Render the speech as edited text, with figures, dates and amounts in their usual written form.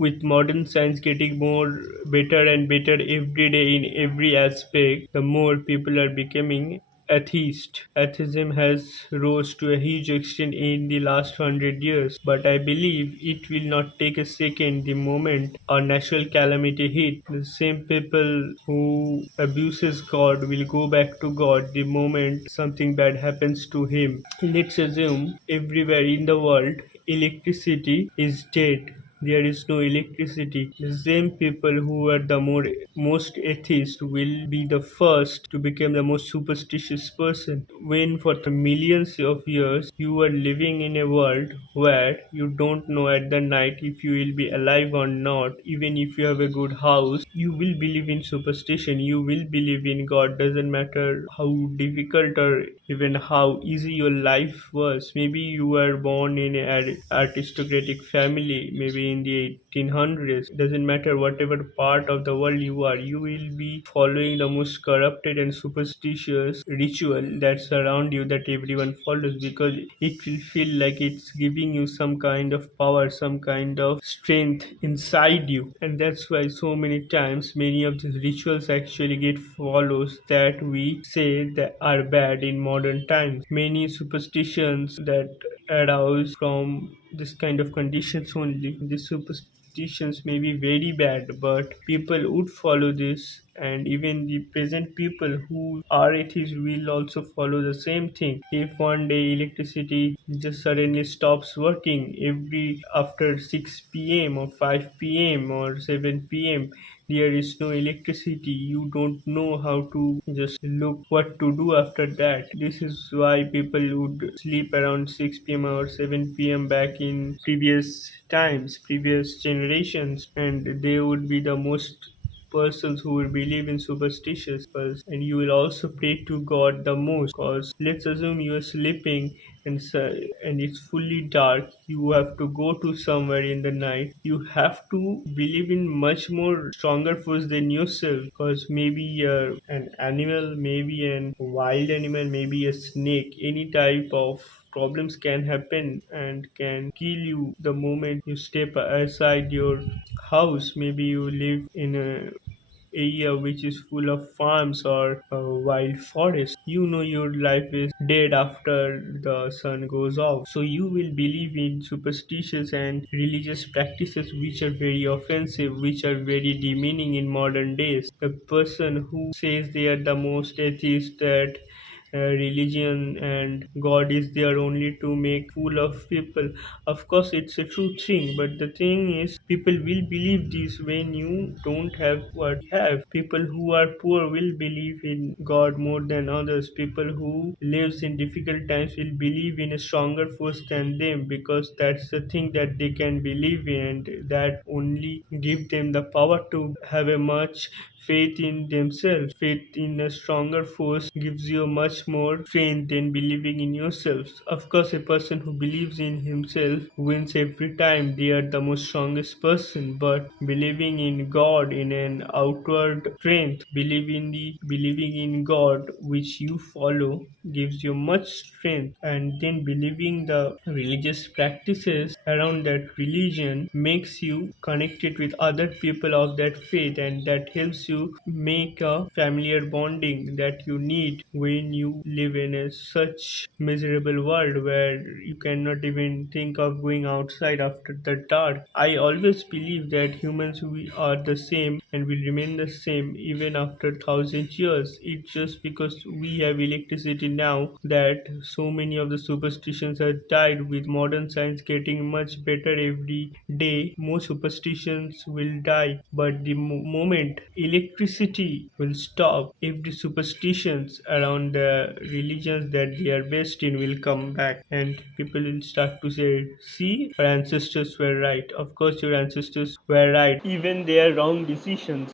with modern science getting more better and better every day in every aspect, the more people are becoming atheist. Atheism has rose to a huge extent in the last 100 years, but I believe it will not take a second the moment a natural calamity hit. The same people who abuses God will go back to God the moment something bad happens to him. Let's assume everywhere in the world electricity is dead. There is no electricity. The same people who are the most atheist will be the first to become the most superstitious person. When for the millions of years you are living in a world where you don't know at the night if you will be alive or not, even if you have a good house, you will believe in superstition. You will believe in God. Doesn't matter how difficult or even how easy your life was. Maybe you were born in an aristocratic family, maybe in the 1800s. Doesn't matter whatever part of the world you are, you will be following the most corrupted and superstitious ritual that's around you that everyone follows, because it will feel like it's giving you some kind of power, some kind of strength inside you. And that's why so many times many of these rituals actually get follows that we say that are bad in modern times. Many superstitions that arouse from this kind of conditions only. These superstitions may be very bad, but people would follow this, and even the present people who are atheists will also follow the same thing. If one day electricity just suddenly stops working every after 6 p.m. or 5 p.m. or 7 p.m., there is no electricity, you don't know how to just look what to do after that. This is why people would sleep around 6 p.m. or 7 p.m. back in previous times, previous generations, and they would be the most persons who will believe in superstitious, and you will also pray to God the most. Because let's assume you are sleeping and and it's fully dark, you have to go to somewhere in the night, you have to believe in much more stronger force than yourself, because maybe you're an animal, maybe an wild animal, maybe a snake, any type of problems can happen and can kill you the moment you step outside your house. Maybe you live in a area which is full of farms or wild forest, you know your life is dead after the sun goes off. So you will believe in superstitious and religious practices which are very offensive, which are very demeaning in modern days. The person who says they are the most atheist, that religion and God is there only to make fool of people. Of course, it's a true thing, but the thing is, people will believe this when you don't have what you have. People who are poor will believe in God more than others. People who lives in difficult times will believe in a stronger force than them, because that's the thing that they can believe in, and that only give them the power to have a much faith in themselves. Faith in a stronger force gives you much more strength than believing in yourself. Of course, a person who believes in himself wins every time. They are the most strongest person. But believing in God in an outward strength, believing in God which you follow gives you much strength, and then believing the religious practices around that religion makes you connected with other people of that faith, and that helps you make a familiar bonding that you need when you live in a such miserable world where you cannot even think of going outside after the dark. I always believe that humans, we are the same and will remain the same even after thousand years. It's just because we have electricity now that so many of the superstitions have died. With modern science getting much better every day, more superstitions will die. But the moment electricity will stop, every superstitions around the religions that they are based in will come back, and people will start to say, see, our ancestors were right. Of course your ancestors were right, even their wrong decisions